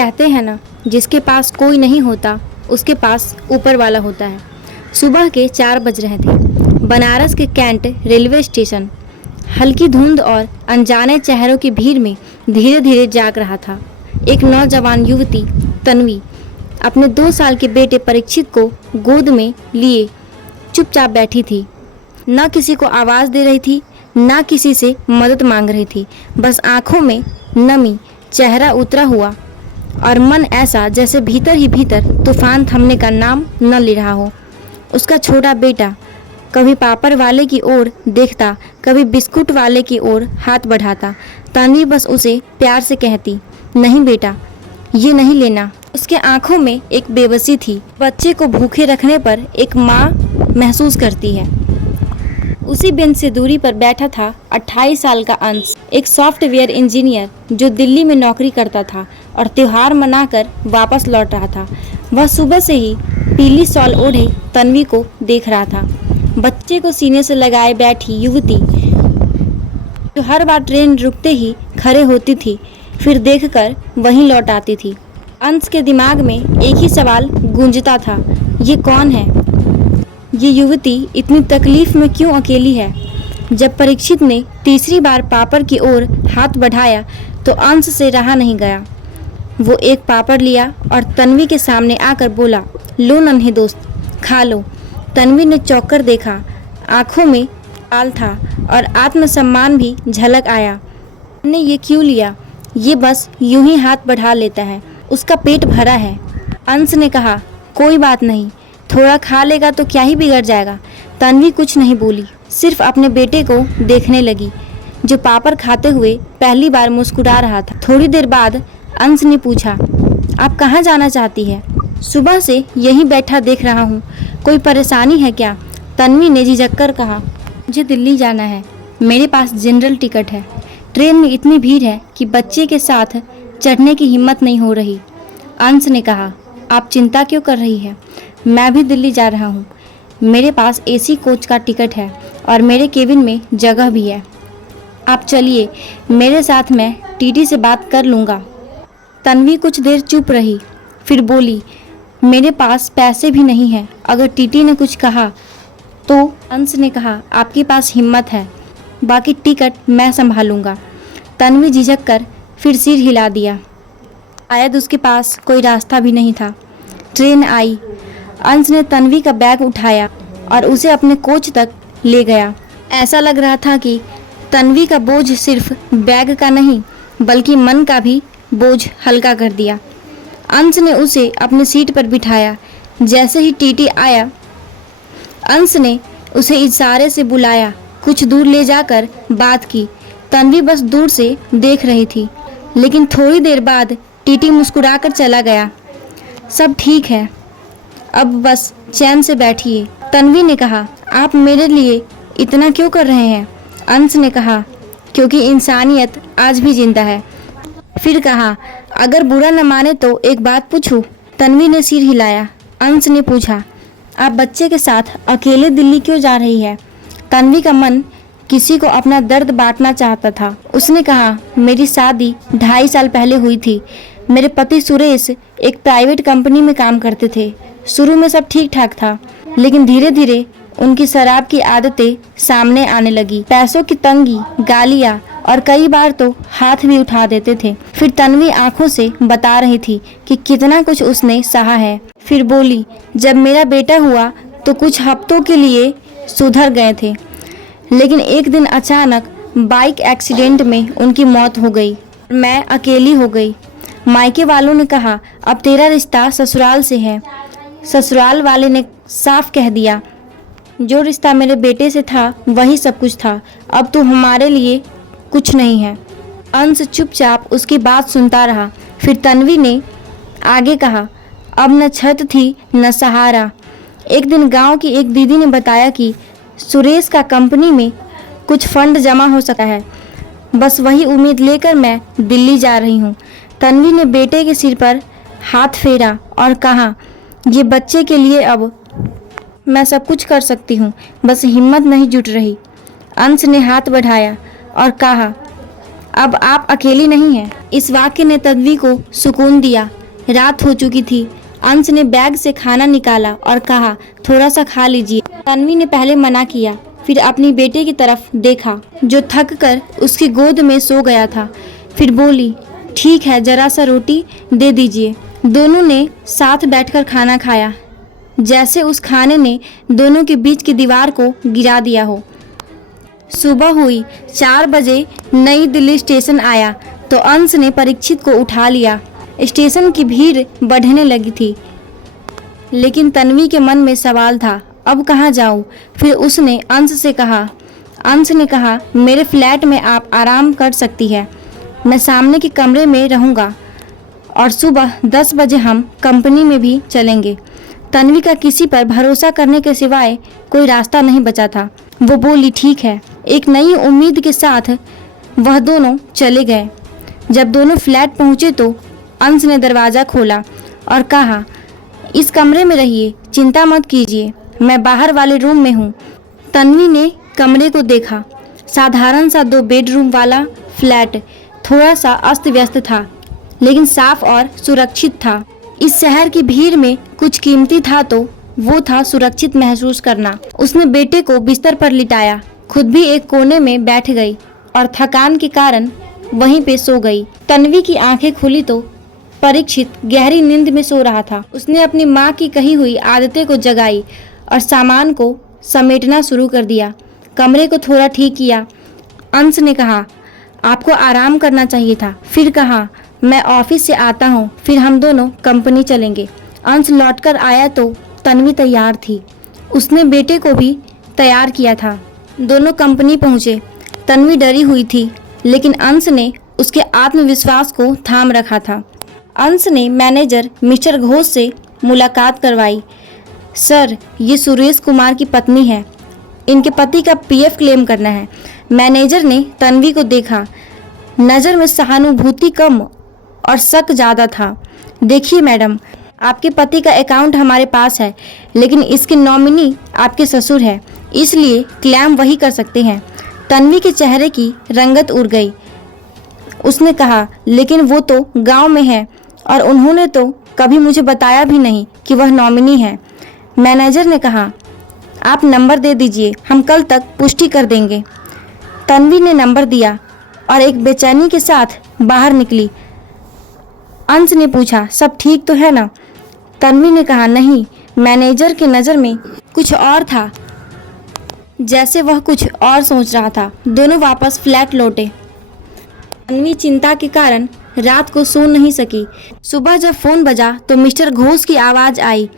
कहते हैं ना, जिसके पास कोई नहीं होता उसके पास ऊपर वाला होता है। सुबह के 4 बज रहे थे। बनारस के कैंट रेलवे स्टेशन हल्की धुंध और अनजाने चेहरों की भीड़ में धीरे धीरे जाग रहा था। एक नौजवान युवती तन्वी अपने 2 साल के बेटे परीक्षित को गोद में लिए चुपचाप बैठी थी। न किसी को आवाज़ दे रही थी, न किसी से मदद मांग रही थी। बस आंखों में नमी, चेहरा उतरा हुआ और मन ऐसा जैसे भीतर ही भीतर तूफान थमने का नाम न ले रहा हो। उसका छोटा बेटा कभी पापड़ वाले की ओर देखता, कभी बिस्कुट वाले की ओर हाथ बढ़ाता। तन्वी बस उसे प्यार से कहती, नहीं बेटा, ये नहीं लेना। उसके आंखों में एक बेबसी थी। बच्चे को भूखे रखने पर एक माँ महसूस करती है। उसी बेंच से दूरी पर बैठा था 28 साल का अंश, एक सॉफ्टवेयर इंजीनियर जो दिल्ली में नौकरी करता था और त्योहार मनाकर वापस लौट रहा था। वह सुबह से ही पीली शॉल ओढ़े तन्वी को देख रहा था। बच्चे को सीने से लगाए बैठी युवती जो हर बार ट्रेन रुकते ही खड़े होती थी, फिर देखकर वहीं लौट आती थी। अंश के दिमाग में एक ही सवाल गूंजता था, ये कौन है? ये युवती इतनी तकलीफ में क्यों अकेली है? जब परीक्षित ने तीसरी बार पापड़ की ओर हाथ बढ़ाया तो अंश से रहा नहीं गया। वो एक पापड़ लिया और तन्वी के सामने आकर बोला, लो नन्हे दोस्त, खा लो। तन्वी ने चौंक कर देखा। आंखों में लाल था और आत्मसम्मान भी झलक आया। ने ये क्यों लिया? ये बस यूं ही हाथ बढ़ा लेता है, उसका पेट भरा है। अंश ने कहा, कोई बात नहीं, थोड़ा खा लेगा तो क्या ही बिगड़ जाएगा। तन्वी कुछ नहीं बोली, सिर्फ अपने बेटे को देखने लगी जो पापड़ खाते हुए पहली बार मुस्कुरा रहा था। थोड़ी देर बाद अंश ने पूछा, आप कहाँ जाना चाहती है? सुबह से यहीं बैठा देख रहा हूँ, कोई परेशानी है क्या? तन्वी ने झिझक कर कहा, मुझे दिल्ली जाना है, मेरे पास जनरल टिकट है। ट्रेन में इतनी भीड़ है कि बच्चे के साथ चढ़ने की हिम्मत नहीं हो रही। अंश ने कहा, आप चिंता क्यों कर रही है? मैं भी दिल्ली जा रहा हूँ, मेरे पास एसी कोच का टिकट है और मेरे केबिन में जगह भी है। आप चलिए मेरे साथ, मैं टीटी से बात कर लूँगा। तन्वी कुछ देर चुप रही, फिर बोली, मेरे पास पैसे भी नहीं हैं, अगर टीटी ने कुछ कहा तो? अंश ने कहा, आपके पास हिम्मत है, बाकी टिकट मैं संभालूंगा। तन्वी झिझक कर फिर सिर हिला दिया। शायद उसके पास कोई रास्ता भी नहीं था। ट्रेन आई। अंश ने तन्वी का बैग उठाया और उसे अपने कोच तक ले गया। ऐसा लग रहा था कि तन्वी का बोझ सिर्फ बैग का नहीं बल्कि मन का भी बोझ हल्का कर दिया। अंश ने उसे अपनी सीट पर बिठाया। जैसे ही टीटी आया, अंश ने उसे इशारे से बुलाया, कुछ दूर ले जाकर बात की। तन्वी बस दूर से देख रही थी, लेकिन थोड़ी देर बाद टीटी मुस्कुराकर चला गया। सब ठीक है, अब बस चैन से बैठिए। तन्वी ने कहा, आप मेरे लिए इतना क्यों कर रहे हैं? अंश ने कहा, क्योंकि इंसानियत आज भी जिंदा है। फिर कहा, अगर बुरा न माने तो एक बात पूछूं? तन्वी ने सिर हिलाया। अंश ने पूछा, आप बच्चे के साथ अकेले दिल्ली क्यों जा रही है? तन्वी का मन किसी को अपना दर्द बांटना चाहता था। उसने कहा, मेरी शादी 2.5 साल पहले हुई थी। मेरे पति सुरेश एक प्राइवेट कंपनी में काम करते थे। शुरू में सब ठीक ठाक था, लेकिन धीरे धीरे उनकी शराब की आदतें सामने आने लगी। पैसों की तंगी, गालियाँ और कई बार तो हाथ भी उठा देते थे। फिर तन्वी आंखों से बता रही थी कि कितना कुछ उसने सहा है। फिर बोली, जब मेरा बेटा हुआ तो कुछ हफ्तों के लिए सुधर गए थे, लेकिन एक दिन अचानक बाइक एक्सीडेंट में उनकी मौत हो गई। मैं अकेली हो गई। मायके वालों ने कहा, अब तेरा रिश्ता ससुराल से है। ससुराल वाले ने साफ कह दिया, जो रिश्ता मेरे बेटे से था वही सब कुछ था, अब तो हमारे लिए कुछ नहीं है। अंश चुपचाप उसकी बात सुनता रहा। फिर तन्वी ने आगे कहा, अब न छत थी न सहारा। एक दिन गांव की एक दीदी ने बताया कि सुरेश का कंपनी में कुछ फंड जमा हो सका है। बस वही उम्मीद लेकर मैं दिल्ली जा रही हूँ। तन्वी ने बेटे के सिर पर हाथ फेरा और कहा, ये बच्चे के लिए अब मैं सब कुछ कर सकती हूँ, बस हिम्मत नहीं जुट रही। अंश ने हाथ बढ़ाया और कहा, अब आप अकेली नहीं हैं। इस वाक्य ने तन्वी को सुकून दिया। रात हो चुकी थी। अंश ने बैग से खाना निकाला और कहा, थोड़ा सा खा लीजिए। तन्वी ने पहले मना किया, फिर अपनी बेटे की तरफ देखा जो थक कर उसकी गोद में सो गया था। फिर बोली, ठीक है, जरा सा रोटी दे दीजिए। दोनों ने साथ बैठकर खाना खाया, जैसे उस खाने ने दोनों के बीच की दीवार को गिरा दिया हो। सुबह हुई। 4 बजे नई दिल्ली स्टेशन आया तो अंश ने परीक्षित को उठा लिया। स्टेशन की भीड़ बढ़ने लगी थी, लेकिन तन्वी के मन में सवाल था, अब कहाँ जाऊँ। फिर उसने अंश ने कहा, मेरे फ्लैट में आप आराम कर सकती है, मैं सामने के कमरे में रहूँगा और सुबह 10 बजे हम कंपनी में भी चलेंगे। तन्वी का किसी पर भरोसा करने के सिवाय कोई रास्ता नहीं बचा था। वो बोली, ठीक है। एक नई उम्मीद के साथ वह दोनों चले गए। जब दोनों फ्लैट पहुंचे तो अंश ने दरवाज़ा खोला और कहा, इस कमरे में रहिए, चिंता मत कीजिए, मैं बाहर वाले रूम में हूँ। तन्वी ने कमरे को देखा। साधारण सा 2 बेडरूम वाला फ्लैट थोड़ा सा अस्त व्यस्त था, लेकिन साफ और सुरक्षित था। इस शहर की भीड़ में कुछ कीमती था तो वो था सुरक्षित महसूस करना। उसने बेटे को बिस्तर पर लिटाया, खुद भी एक कोने में बैठ गई और थकान के कारण वहीं पे सो गई। तन्वी की आंखें खुली तो परीक्षित गहरी नींद में सो रहा था। उसने अपनी माँ की कही हुई आदतें को जगाई और सामान को समेटना शुरू कर दिया। कमरे को थोड़ा ठीक किया। अंश ने कहा, आपको आराम करना चाहिए था। फिर कहा, मैं ऑफिस से आता हूँ, फिर हम दोनों कंपनी चलेंगे। अंश लौटकर आया तो तन्वी तैयार थी। उसने बेटे को भी तैयार किया था। दोनों कंपनी पहुँचे। तन्वी डरी हुई थी, लेकिन अंश ने उसके आत्मविश्वास को थाम रखा था। अंश ने मैनेजर मिस्टर घोष से मुलाकात करवाई। सर, ये सुरेश कुमार की पत्नी है, इनके पति का पीएफ क्लेम करना है। मैनेजर ने तन्वी को देखा। नज़र में सहानुभूति कम और शक ज़्यादा था। देखिए मैडम, आपके पति का अकाउंट हमारे पास है, लेकिन इसके नॉमिनी आपके ससुर है, इसलिए क्लेम वही कर सकते हैं। तन्वी के चेहरे की रंगत उड़ गई। उसने कहा, लेकिन वो तो गांव में है और उन्होंने तो कभी मुझे बताया भी नहीं कि वह नॉमिनी है। मैनेजर ने कहा, आप नंबर दे दीजिए, हम कल तक पुष्टि कर देंगे। तन्वी ने नंबर दिया और एक बेचैनी के साथ बाहर निकली। अंश ने पूछा, सब ठीक तो है ना? तन्वी ने कहा, नहीं। मैनेजर की नज़र में कुछ और था, जैसे वह कुछ और सोच रहा था। दोनों वापस फ्लैट लौटे। तन्वी चिंता के कारण रात को सो नहीं सकी। सुबह जब फ़ोन बजा तो मिस्टर घोष की आवाज़ आई,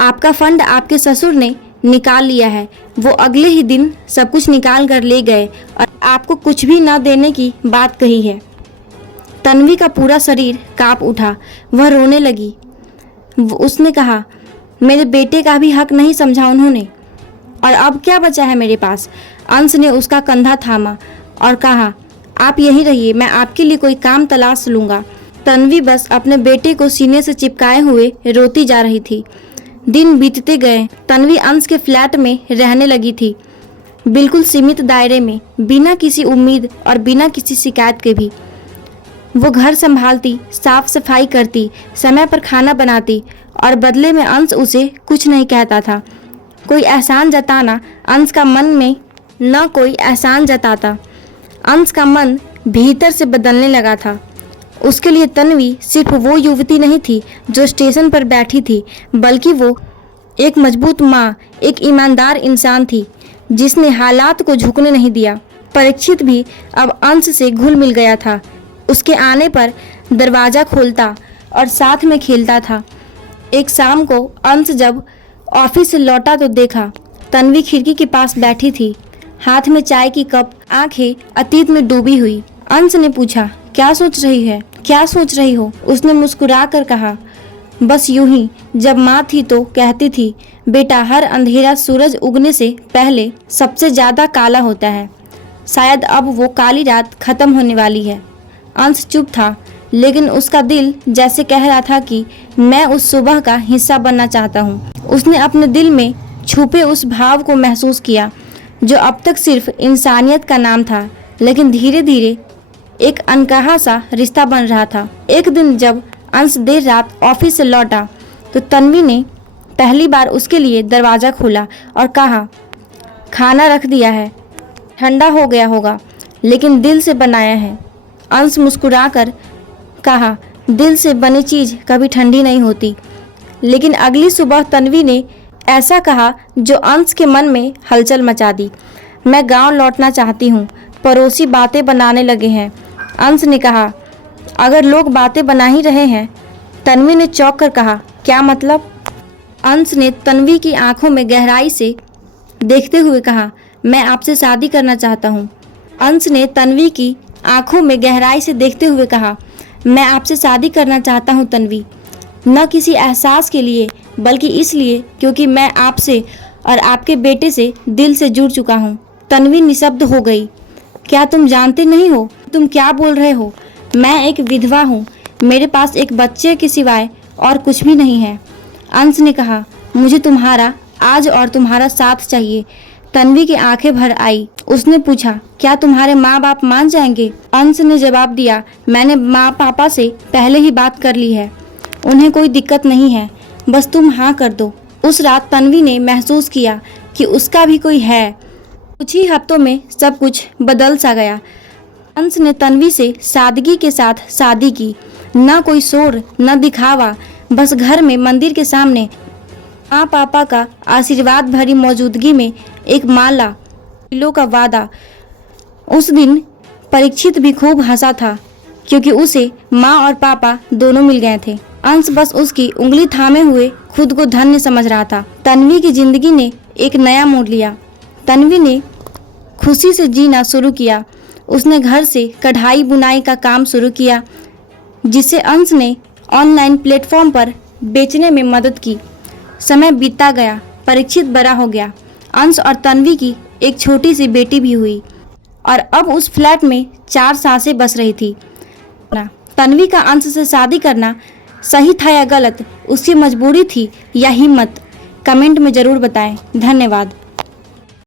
आपका फंड आपके ससुर ने निकाल लिया है। वो अगले ही दिन सब कुछ निकाल कर ले गए और आपको कुछ भी न देने की बात कही है। तन्वी का पूरा शरीर कांप उठा। वह रोने लगी। उसने कहा, मेरे बेटे का भी हक नहीं समझा उन्होंने, और अब क्या बचा है मेरे पास? अंश ने उसका कंधा थामा और कहा, आप यहीं रहिए, मैं आपके लिए कोई काम तलाश लूँगा। तन्वी बस अपने बेटे को सीने से चिपकाए हुए रोती जा रही थी। दिन बीतते गए। तन्वी अंश के फ्लैट में रहने लगी थी, बिल्कुल सीमित दायरे में, बिना किसी उम्मीद और बिना किसी शिकायत के भी। वो घर संभालती, साफ सफाई करती, समय पर खाना बनाती और बदले में अंश उसे कुछ नहीं कहता था। कोई एहसान जताना अंश का मन में न कोई एहसान जताता। अंश का मन भीतर से बदलने लगा था। उसके लिए तन्वी सिर्फ वो युवती नहीं थी जो स्टेशन पर बैठी थी, बल्कि वो एक मजबूत माँ, एक ईमानदार इंसान थी जिसने हालात को झुकने नहीं दिया। परीक्षित भी अब अंश से घुल मिल गया था। उसके आने पर दरवाज़ा खोलता और साथ में खेलता था। एक शाम को अंश जब ऑफिस से लौटा तो देखा तन्वी खिड़की के पास बैठी थी, हाथ में चाय की कप, आंखें अतीत में डूबी हुई। अंश ने पूछा, क्या सोच रही है? क्या सोच रही हो? उसने मुस्कुरा कर कहा, बस यूं ही। जब माँ थी तो कहती थी, बेटा, हर अंधेरा सूरज उगने से पहले सबसे ज़्यादा काला होता है। शायद अब वो काली रात खत्म होने वाली है। अंश चुप था, लेकिन उसका दिल जैसे कह रहा था कि मैं उस सुबह का हिस्सा बनना चाहता हूँ। उसने अपने दिल में छुपे उस भाव को महसूस किया जो अब तक सिर्फ इंसानियत का नाम था, लेकिन धीरे धीरे एक अनकहा सा रिश्ता बन रहा था। एक दिन जब अंश देर रात ऑफिस से लौटा तो तन्वी ने पहली बार उसके लिए दरवाज़ा खोला और कहा, खाना रख दिया है, ठंडा हो गया होगा, लेकिन दिल से बनाया है। अंश मुस्कुराकर कहा, दिल से बनी चीज़ कभी ठंडी नहीं होती। लेकिन अगली सुबह तन्वी ने ऐसा कहा जो अंश के मन में हलचल मचा दी। मैं गांव लौटना चाहती हूँ, पड़ोसी बातें बनाने लगे हैं। अंश ने कहा, अगर लोग बातें बना ही रहे हैं। तन्वी ने चौंक कर कहा, क्या मतलब? अंश ने तन्वी की आंखों में गहराई से देखते हुए कहा, मैं आपसे शादी करना चाहता हूँ। अंश ने तन्वी की आंखों में गहराई से देखते हुए कहा, मैं आपसे शादी करना चाहता हूँ तन्वी, न किसी एहसास के लिए बल्कि इसलिए क्योंकि मैं आपसे और आपके बेटे से दिल से जुड़ चुका हूँ। तन्वी निशब्द हो गई। क्या तुम जानते नहीं हो तुम क्या बोल रहे हो? मैं एक विधवा हूँ, मेरे पास एक बच्चे के सिवाय और कुछ भी नहीं है। अंश ने कहा, मुझे तुम्हारा आज और तुम्हारा साथ चाहिए। तन्वी की आंखें भर आई। उसने पूछा, क्या तुम्हारे माँ बाप मान जाएंगे? अंश ने जवाब दिया, मैंने माँ पापा से पहले ही बात कर ली है, उन्हें कोई दिक्कत नहीं है, बस तुम हाँ कर दो। उस रात तन्वी ने महसूस किया कि उसका भी कोई है। कुछ ही हफ्तों में सब कुछ बदल सा गया। अंश ने तन्वी से सादगी के साथ शादी की। न कोई शोर, न दिखावा, बस घर में मंदिर के सामने माँ पापा का आशीर्वाद भरी मौजूदगी में एक माला फूलों का वादा। उस दिन परीक्षित भी खूब हंसा था क्योंकि उसे माँ और पापा दोनों मिल गए थे। अंश बस उसकी उंगली थामे हुए खुद को धन्य समझ रहा था। तन्वी की जिंदगी ने एक नया मोड़ लिया। तन्वी ने खुशी से जीना शुरू किया। उसने घर से कढ़ाई बुनाई का काम शुरू किया, जिसे अंश ने ऑनलाइन प्लेटफॉर्म पर बेचने में मदद की। समय बीतता गया, परीक्षित बड़ा हो गया। अंश और तन्वी की एक छोटी सी बेटी भी हुई और अब उस फ्लैट में 4 सासें बस रही थी। तन्वी का अंश से शादी करना सही था या गलत, उसकी मजबूरी थी या हिम्मत? कमेंट में ज़रूर बताएं। धन्यवाद।